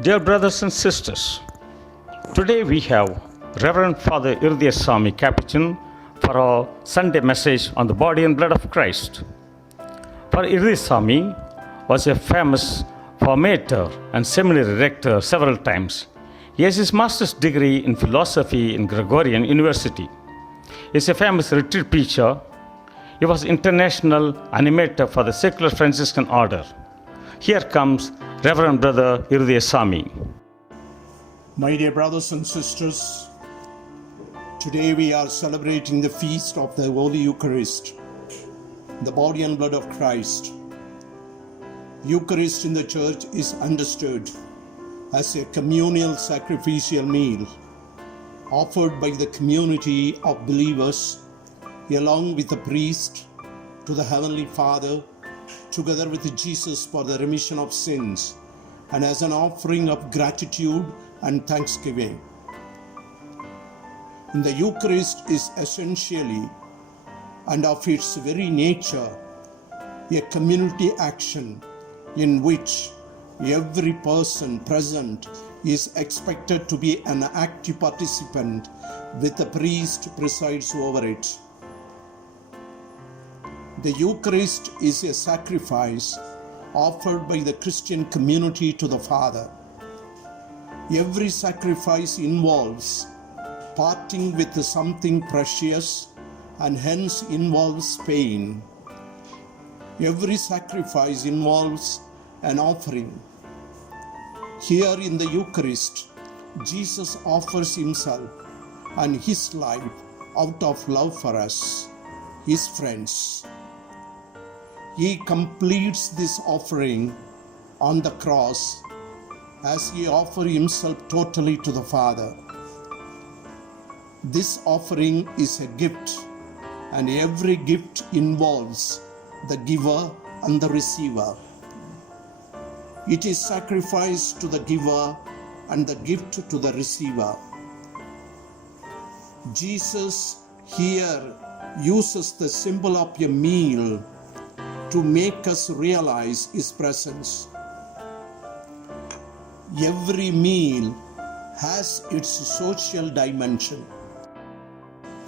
Dear brothers and sisters, today we have Reverend Father Irdiyasamy Capuchin for our Sunday message on the body and blood of Christ. Father Irdiyasamy was a famous formator and seminary rector several times. He has his master's degree in philosophy in Gregorian University. He is a famous retreat preacher. He was international animator for the Secular Franciscan Order. Here comes Reverend Brother Irdiyasamy. My dear brothers and sisters, today we are celebrating the feast of the Holy Eucharist, the body and blood of Christ. Eucharist in the Church is understood as a communal sacrificial meal offered by the community of believers along with the priest to the Heavenly Father, together with Jesus for the remission of sins, and as an offering of gratitude and thanksgiving. The Eucharist is essentially and of its very nature a community action in which every person present is expected to be an active participant, with the priest presides over it. The Eucharist is a sacrifice offered by the Christian community to the Father. Every sacrifice involves parting with something precious and hence involves pain. Every sacrifice involves an offering. Here in the Eucharist, Jesus offers himself and his life out of love for us, his friends. He completes this offering on the cross as he offers himself totally to the Father. This offering is a gift, and every gift involves the giver and the receiver. It is sacrifice to the giver and the gift to the receiver. Jesus here uses the symbol of a meal to make us realize his presence. Every meal has its social dimension.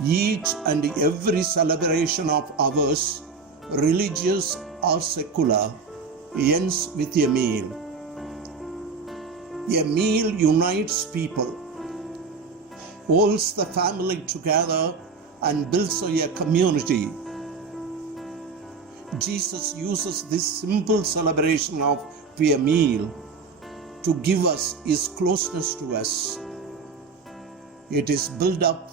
Each and every celebration of ours, religious or secular, ends with a meal. A meal unites people, holds the family together, and builds a community. Jesus uses this simple celebration of a meal to give us his closeness to us. It is built up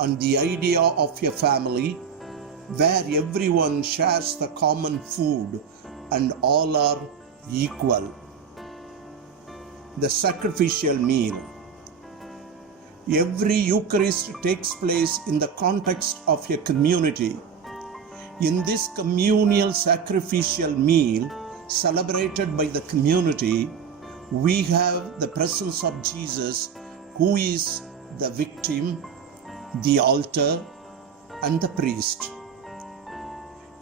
on the idea of a family where everyone shares the common food and all are equal. The sacrificial meal. Every Eucharist takes place in the context of a community. In this communal sacrificial meal celebrated by the community, we have the presence of Jesus, who is the victim, the altar, and the priest.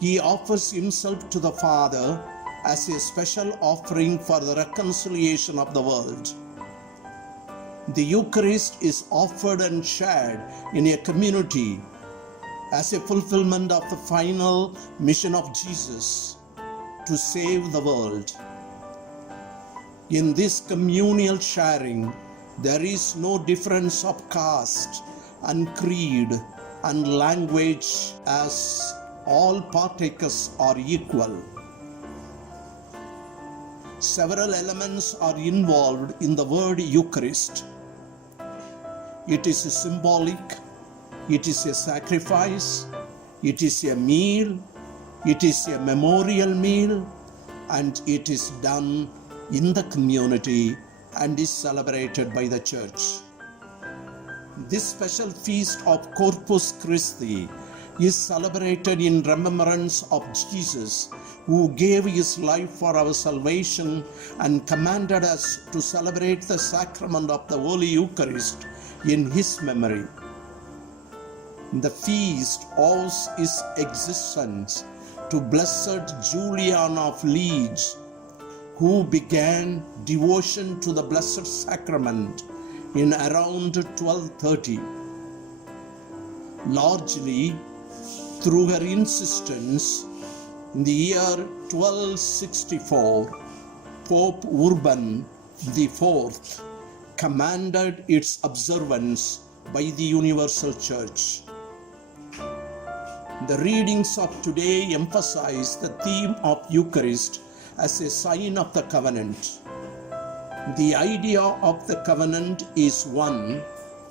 He offers himself to the Father as a special offering for the reconciliation of the world. The Eucharist is offered and shared in a community as a fulfillment of the final mission of Jesus to save the world. In this communal sharing, there is no difference of caste and creed and language, as all partakers are equal. Several elements are involved in the word Eucharist. It is symbolic, it is a sacrifice, it is a meal, it is a memorial meal, and it is done in the community and is celebrated by the Church. This special feast of Corpus Christi is celebrated in remembrance of Jesus, who gave his life for our salvation and commanded us to celebrate the sacrament of the Holy Eucharist in his memory. The feast owes its existence to Blessed Julian of Liege, who began devotion to the Blessed Sacrament in around 1230. Largely through her insistence, in the year 1264, Pope Urban IV commanded its observance by the Universal Church. The readings of today emphasize the theme of Eucharist as a sign of the covenant. The idea of the covenant is one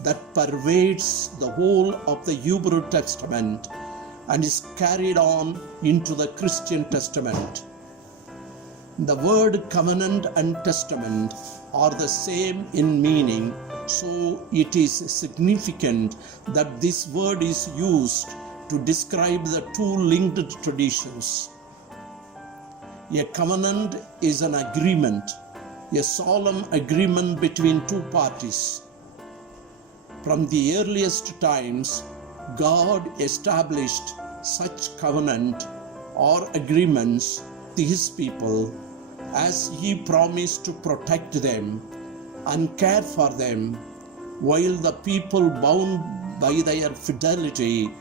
that pervades the whole of the Hebrew Testament and is carried on into the Christian Testament. The word covenant and testament are the same in meaning, so it is significant that this word is used to describe the two linked traditions. A covenant is an agreement, a solemn agreement between two parties. From the earliest times, God established such covenant or agreements to his people as he promised to protect them and care for them, while the people bound by their fidelity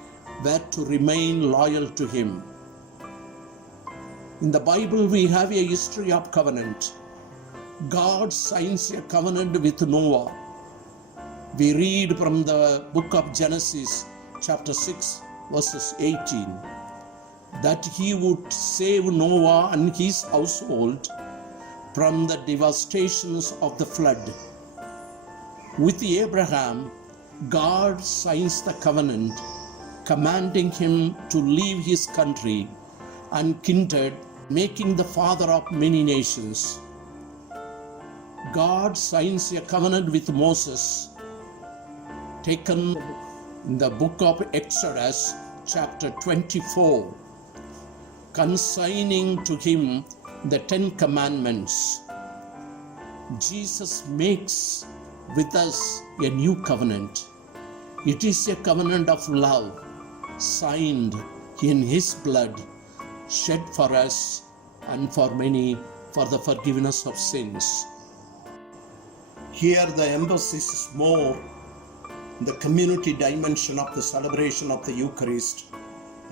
were to remain loyal to him. In the Bible, we have a history of covenant. God signs a covenant with Noah. We read from the book of Genesis, chapter 6, verses 18, that he would save Noah and his household from the devastations of the flood. With Abraham, God signs the covenant, commanding him to leave his country and kindred, making the father of many nations. God signs a covenant with Moses, taken in the book of Exodus, chapter 24, consigning to him the 10 Commandments. Jesus makes with us a new covenant. It is a covenant of love, signed in his blood, shed for us and for many for the forgiveness of sins. Here the emphasis is more the community dimension of the celebration of the Eucharist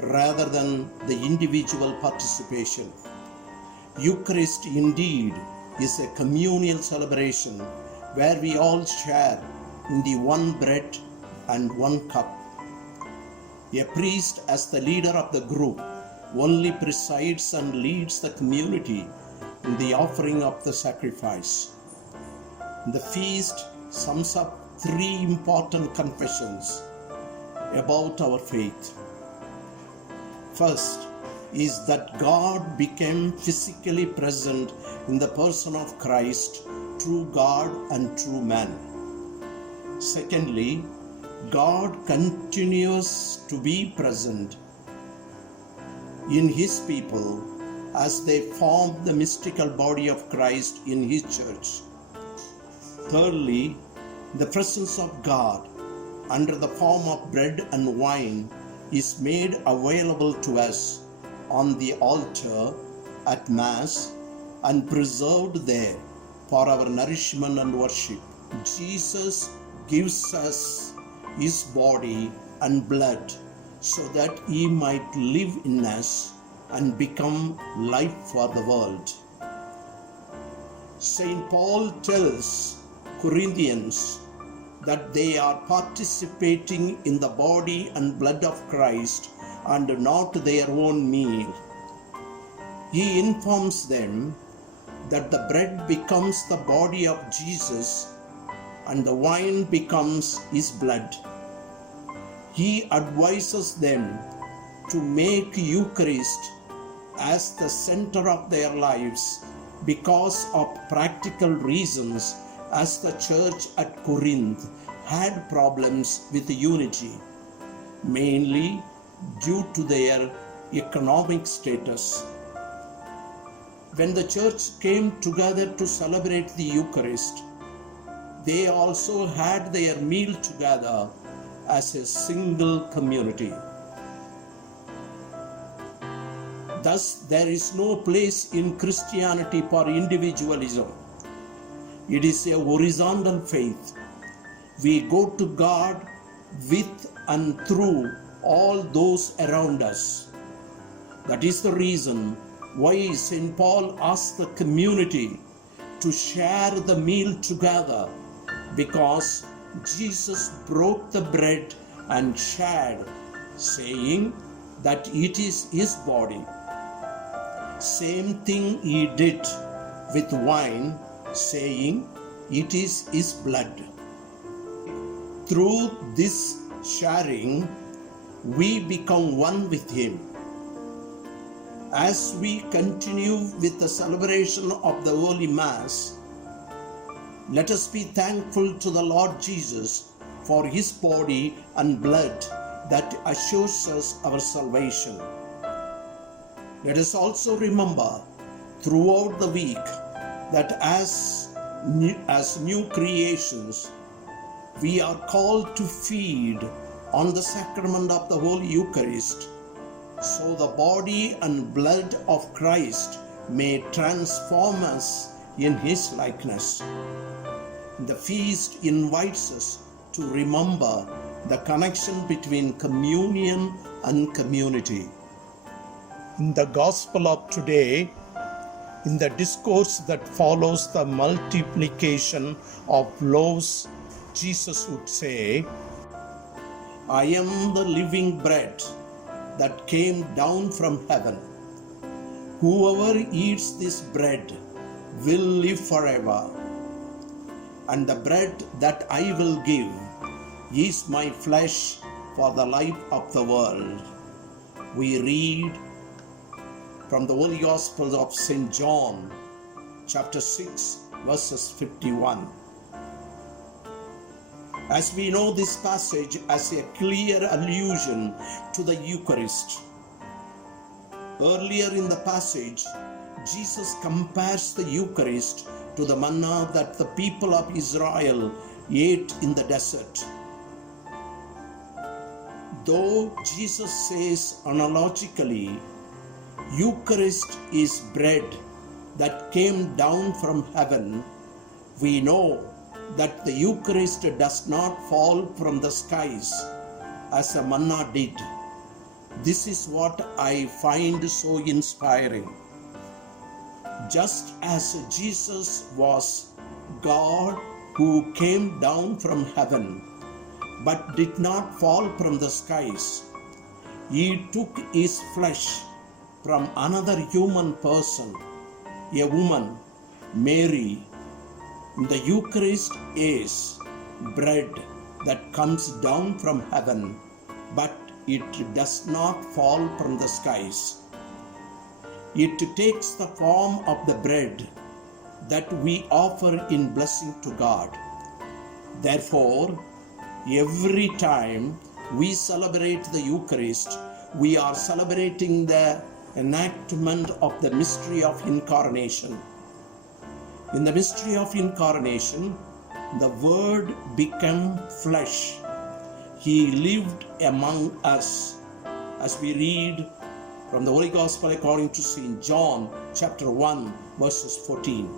rather than the individual participation. Eucharist indeed is a communal celebration where we all share in the one bread and one cup. A priest, as the leader of the group, only presides and leads the community in the offering of the sacrifice. The feast sums up 3 important confessions about our faith. First is that God became physically present in the person of Christ, true God and true man. Secondly, God continues to be present in his people as they form the mystical body of Christ in his church. Thirdly, the presence of God under the form of bread and wine is made available to us on the altar at Mass and preserved there for our nourishment and worship. Jesus gives us his body and blood so that he might live in us and become life for the world. Saint Paul tells Corinthians that they are participating in the body and blood of Christ and not their own meal. He informs them that the bread becomes the body of Jesus and the wine becomes his blood. He advises them to make Eucharist as the center of their lives because of practical reasons, as the church at Corinth had problems with unity, mainly due to their economic status. When the church came together to celebrate the Eucharist, they also had their meal together as a single community. Thus, there is no place in Christianity for individualism. It is a horizontal faith. We go to God with and through all those around us. That is the reason why St. Paul asked the community to share the meal together, because Jesus broke the bread and shared, saying that it is his body. Same thing he did with wine, saying it is his blood. Through this sharing, we become one with him. As we continue with the celebration of the Holy Mass, let us be thankful to the Lord Jesus for his body and blood that assures us our salvation. Let us also remember throughout the week that as new creations, we are called to feed on the sacrament of the Holy Eucharist, so the body and blood of Christ may transform us in his likeness. The feast invites us to remember the connection between communion and community. In the Gospel of today, in the discourse that follows the multiplication of loaves, Jesus would say, I am the living bread that came down from heaven. Whoever eats this bread will live forever. And the bread that I will give is my flesh for the life of the world. We read from the Holy Gospel of St. John, chapter 6, verses 51. As we know this passage as a clear allusion to the Eucharist. Earlier in the passage, Jesus compares the Eucharist to the manna that the people of Israel ate in the desert. Though Jesus says analogically, Eucharist is bread that came down from heaven, we know that the Eucharist does not fall from the skies as a manna did. This is what I find so inspiring. Just as Jesus was God who came down from heaven but did not fall from the skies, he took his flesh from another human person, a woman, Mary. The Eucharist is bread that comes down from heaven, but it does not fall from the skies. It takes the form of the bread that we offer in blessing to God. Therefore, every time we celebrate the Eucharist, we are celebrating the enactment of the mystery of Incarnation. In the mystery of Incarnation, the Word became flesh. He lived among us, as we read from the Holy Gospel according to St. John, chapter 1, verses 14.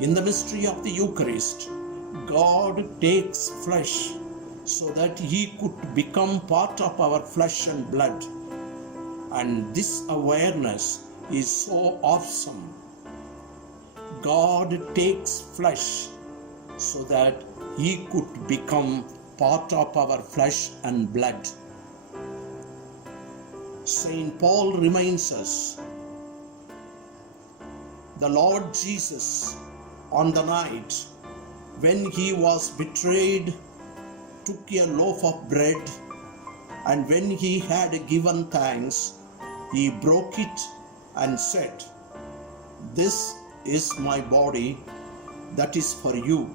In the mystery of the Eucharist, God takes flesh so that he could become part of our flesh and blood. And this awareness is so awesome. God takes flesh so that he could become part of our flesh and blood. St. Paul reminds us, the Lord Jesus, on the night when he was betrayed, took a loaf of bread, and when he had given thanks, he broke it and said, "This is my body that is for you.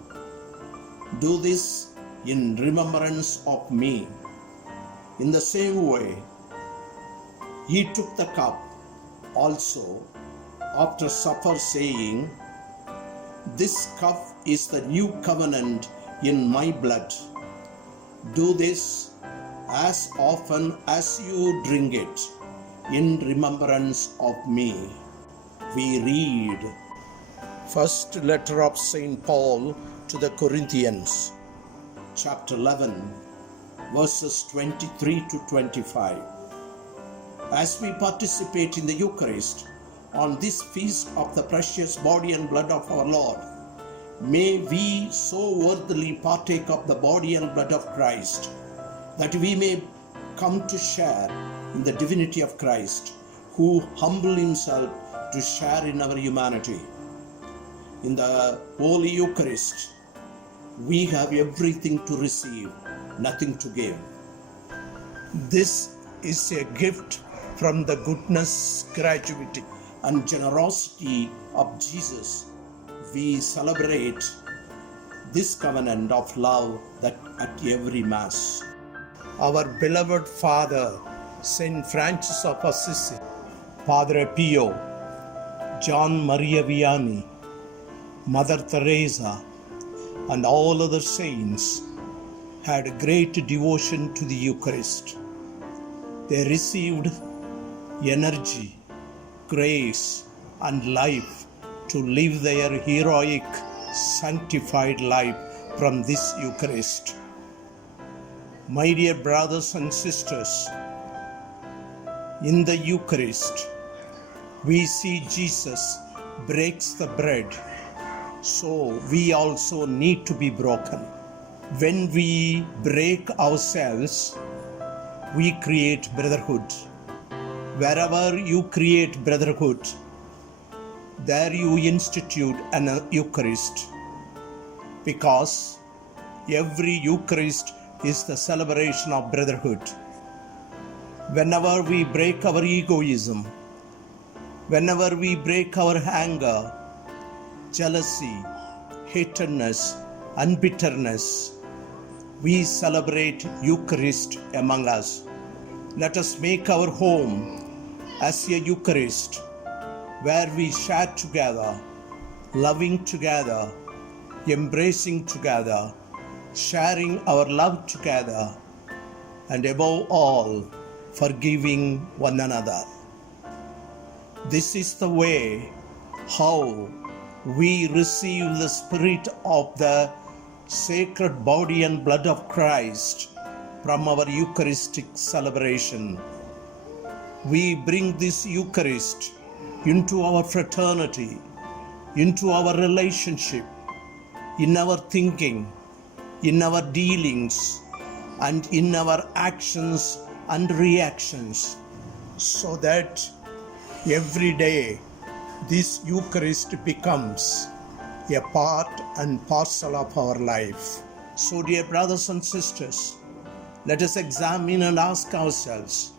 Do this in remembrance of me." In the same way, he took the cup also after supper, saying, "This cup is the new covenant in my blood. Do this as often as you drink it in remembrance of me. We read First Letter of St. Paul to the Corinthians, chapter 11, verses 23 to 25. As we participate in the Eucharist on this feast of the precious body and blood of our Lord, may we so worthily partake of the body and blood of Christ that we may come to share in the divinity of Christ, who humbled himself to share in our humanity. In the Holy Eucharist, we have everything to receive, nothing to give. This is a gift from the goodness, gratuity, and generosity of Jesus. We celebrate this covenant of love that at every Mass. Our beloved Father, Saint Francis of Assisi, Padre Pio, John Maria Vianney, Mother Teresa, and all other saints had great devotion to the Eucharist. They received energy, grace, and life to live their heroic, sanctified life from this Eucharist. My dear brothers and sisters, in the Eucharist, we see Jesus breaks the bread, so we also need to be broken. When we break ourselves, we create brotherhood. Wherever you create brotherhood, there you institute an Eucharist, because every Eucharist is the celebration of brotherhood. Whenever we break our egoism, whenever we break our anger, jealousy, hatredness, and bitterness, we celebrate Eucharist among us. Let us make our home as a Eucharist, where we share together, loving together, embracing together, sharing our love together, and above all, forgiving one another. This is the way how we receive the spirit of the sacred body and blood of Christ from our Eucharistic celebration. We bring this Eucharist into our fraternity, into our relationship, in our thinking, in our dealings, and in our actions and reactions, so that every day this Eucharist becomes a part and parcel of our life. So, dear brothers and sisters, let us examine and ask ourselves,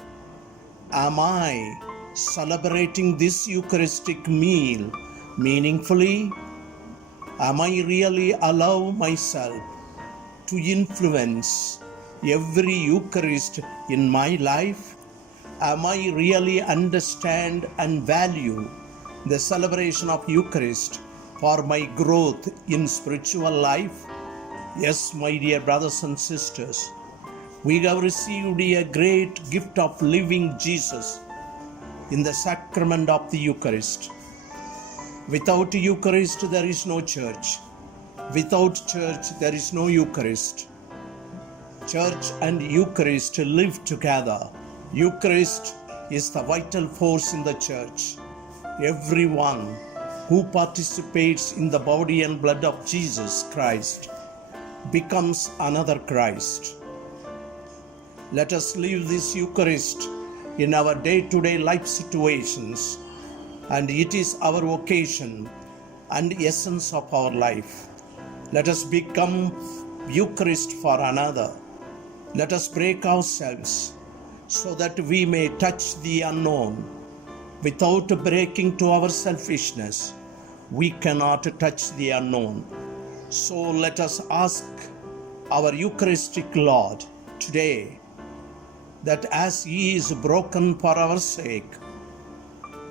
am I celebrating this Eucharistic meal meaningfully? Am I really allow myself to influence every Eucharist in my life? Am I really understand and value the celebration of Eucharist for my growth in spiritual life? Yes, my dear brothers and sisters, we have received a great gift of living Jesus in the sacrament of the Eucharist. Without Eucharist, there is no church. Without church, there is no Eucharist. Church and Eucharist live together. Eucharist is the vital force in the church. Everyone who participates in the body and blood of Jesus Christ becomes another Christ. Let us live this Eucharist in our day-to-day life situations, and it is our vocation and essence of our life. Let us become Eucharist for another. Let us break ourselves so that we may touch the unknown. Without breaking to our selfishness, we cannot touch the unknown. So let us ask our Eucharistic Lord today that as He is broken for our sake,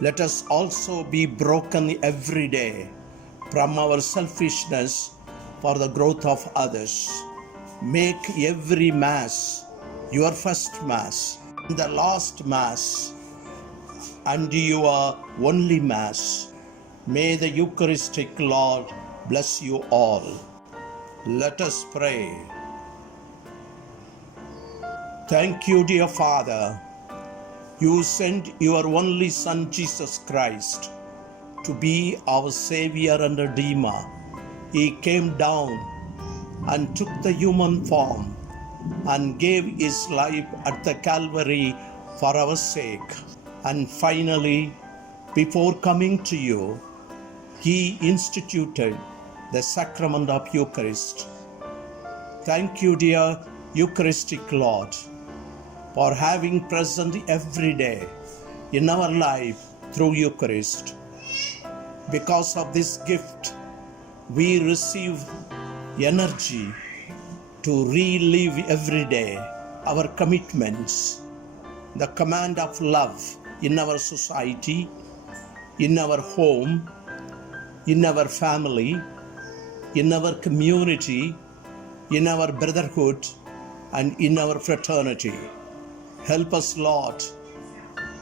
let us also be broken every day from our selfishness for the growth of others. Make every Mass your first Mass, the last Mass and your only Mass. May the Eucharistic Lord bless you all. Let us pray. Thank you, dear Father. You sent your only Son, Jesus Christ, to be our Savior and Redeemer. He came down and took the human form and gave his life at the Calvary for our sake. And finally, before coming to you, he instituted the sacrament of Eucharist. Thank you, dear Eucharistic Lord, for having present every day in our life through Eucharist. Because of this gift, we receive energy to relive every day our commitments, the command of love in our society, in our home, in our family, in our community, in our brotherhood, and in our fraternity. Help us, Lord,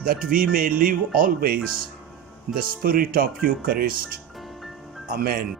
that we may live always in the spirit of Eucharist. Amen.